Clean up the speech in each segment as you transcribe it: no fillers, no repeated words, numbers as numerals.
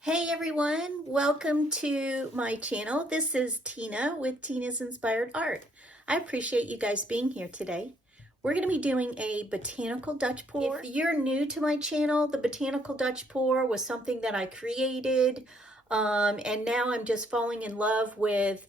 Hey everyone, welcome to my channel. This is Tina with Tina's Inspired Art. I appreciate you guys being here today. We're going to be doing a Botanical Dutch Pour. If you're new to my channel, the Botanical Dutch Pour was something that I created, and now I'm just falling in love with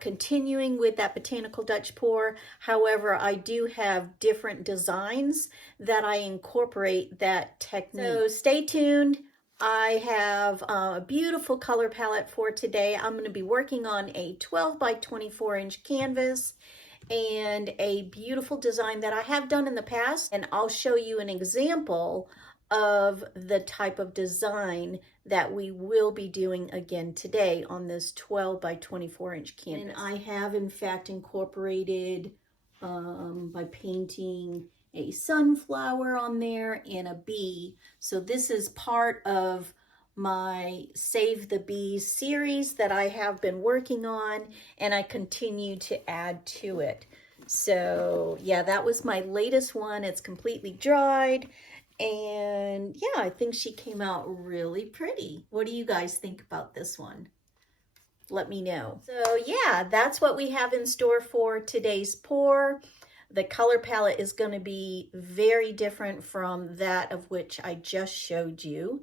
continuing with that Botanical Dutch Pour. However, I do have different designs that I incorporate that technique. So stay tuned. I have a beautiful color palette for today. I'm going to be working on a 12 by 24 inch canvas and a beautiful design that I have done in the past, and I'll show you an example of the type of design that we will be doing again today on this 12 by 24 inch canvas. And I have in fact incorporated by painting a sunflower on there and a bee. So this is part of my Save the Bees series that I have been working on, and I continue to add to it. So yeah, that was my latest one. It's completely dried, and yeah, I think she came out really pretty. What do you guys think about this one? Let me know. So yeah, that's what we have in store for today's pour. The color palette is going to be very different from that of which I just showed you,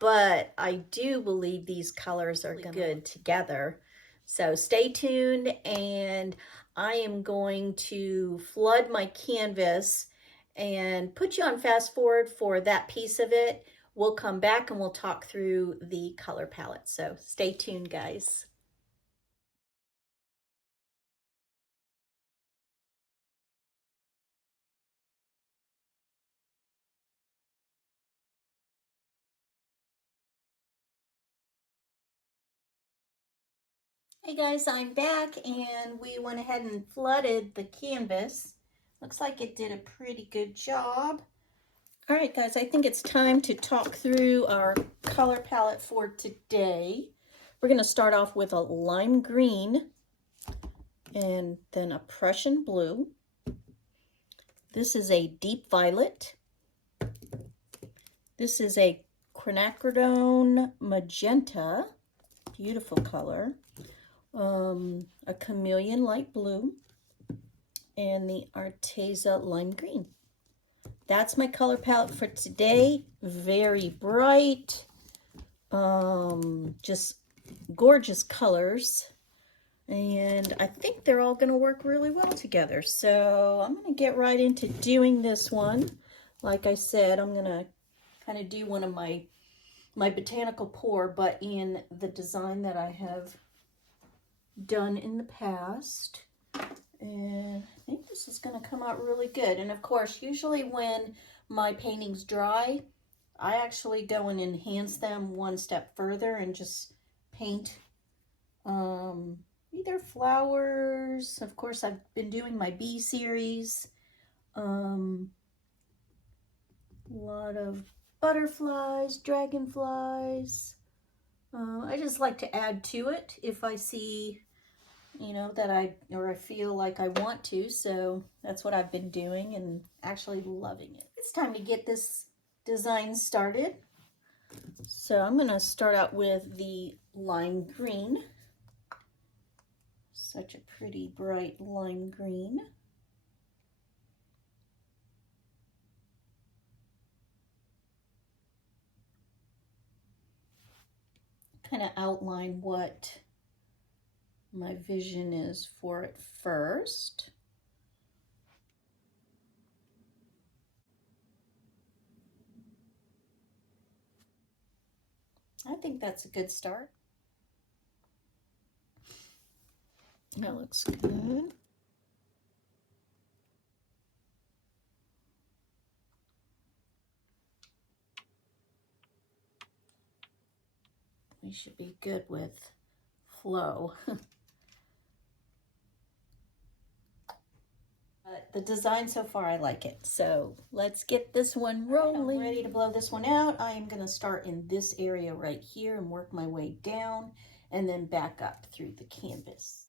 but I do believe these colors are good together. So stay tuned, and I am going to flood my canvas and put you on fast forward for that piece of it. We'll come back and we'll talk through the color palette. So stay tuned, guys. Hey guys, I'm back, and we went ahead and flooded the canvas. Looks like it did a pretty good job. All right guys, I think it's time to talk through our color palette for today. We're going to start off with a lime green and then a Prussian blue. This is a deep violet. This is a quinacridone magenta, beautiful color. A chameleon light blue, and the Arteza lime green. That's my color palette for today. Very bright, just gorgeous colors, and I think they're all going to work really well together. So I'm going to get right into doing this one. Like I said, I'm going to kind of do one of my botanical pour, but in the design that I have done in the past, and I think this is going to come out really good. And of course, usually when my paintings dry, I actually go and enhance them one step further and just paint either flowers. Of course, I've been doing my bee series, a lot of butterflies, dragonflies. I just like to add to it if I see, you know, that I feel like I want to. So that's what I've been doing and actually loving it. It's time to get this design started. So I'm going to start out with the lime green. Such a pretty bright lime green. Kind of outline what my vision is for it first. I think that's a good start. That looks good. We should be good with flow. The design so far, I like it. So let's get this one rolling. I'm ready to blow this one out. I am going to start in this area right here and work my way down and then back up through the canvas.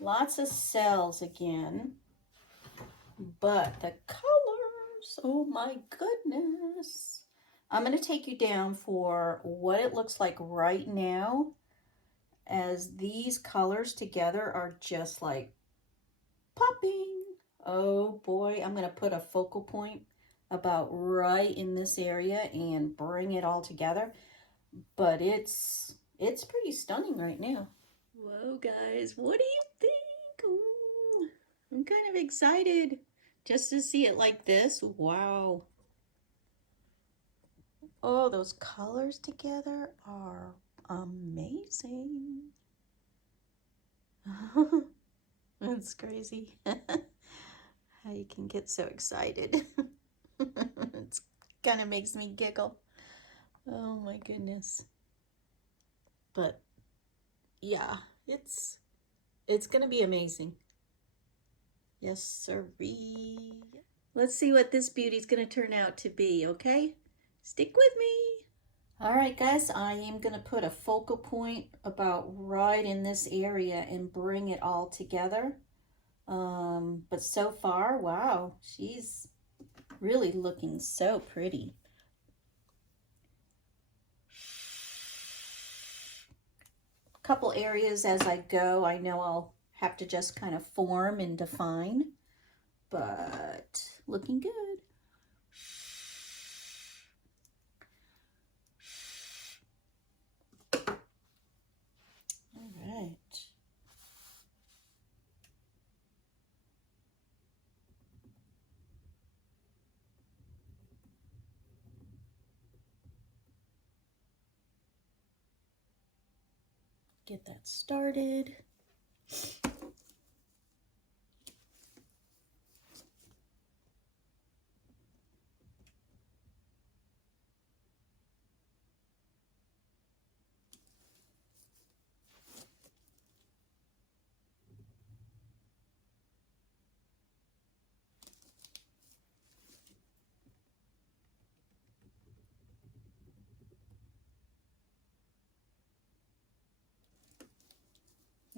Lots of cells again, but the colors, oh my goodness. I'm going to take you down for what it looks like right now, as these colors together are just like popping. Oh boy, I'm going to put a focal point about right in this area and bring it all together. But it's pretty stunning right now. Whoa, guys, what do you think? Ooh, I'm kind of excited just to see it like this. Wow. Oh, those colors together are amazing. It's crazy how you can get so excited. It kind of makes me giggle. Oh my goodness. But yeah, it's gonna be amazing. Yes, sirree. Let's see what this beauty's gonna turn out to be, okay? Stick with me. All right, guys, I am gonna put a focal point about right in this area and bring it all together. But so far, wow, she's really looking so pretty. Couple areas as I go, I know I'll have to just kind of form and define, but looking good. All right. Get that started.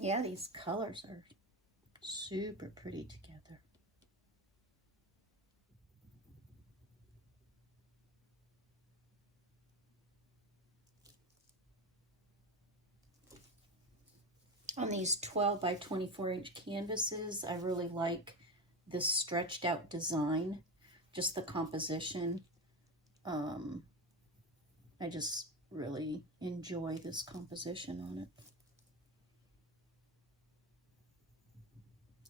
Yeah, these colors are super pretty together. On these 12 by 24 inch canvases, I really like this stretched out design, just the composition. I just really enjoy this composition on it.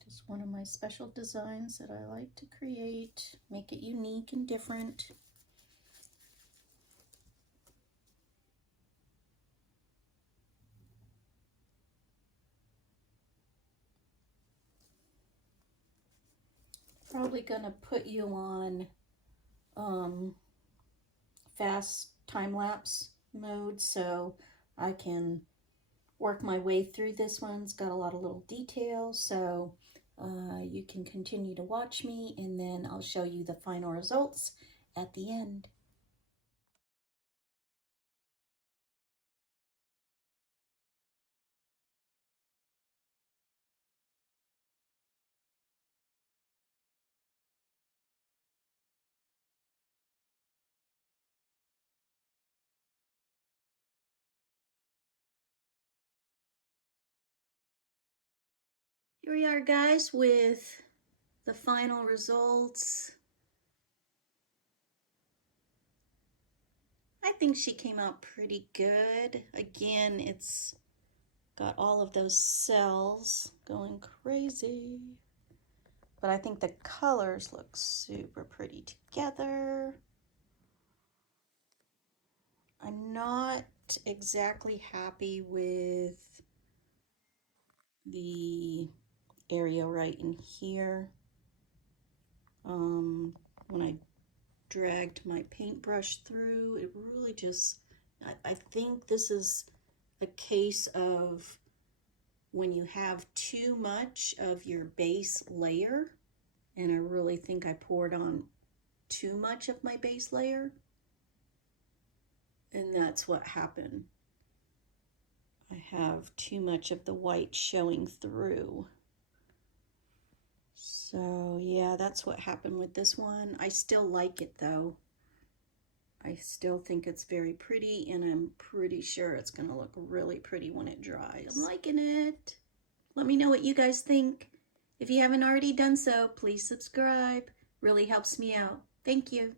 Just one of my special designs that I like to create, make it unique and different. Probably gonna put you on fast time-lapse mode so I can work my way through this one. It's got a lot of little details, so you can continue to watch me, and then I'll show you the final results at the end. Here we are, guys, with the final results. I think she came out pretty good. Again, it's got all of those cells going crazy. But I think the colors look super pretty together. I'm not exactly happy with the area right in here. When I dragged my paintbrush through, it really just, I think this is a case of when you have too much of your base layer, and I really think I poured on too much of my base layer, and that's what happened. I have too much of the white showing through. So yeah, that's what happened with this one. I still like it though. I still think it's very pretty, and I'm pretty sure it's going to look really pretty when it dries. I'm liking it. Let me know what you guys think. If you haven't already done so, please subscribe. Really helps me out. Thank you.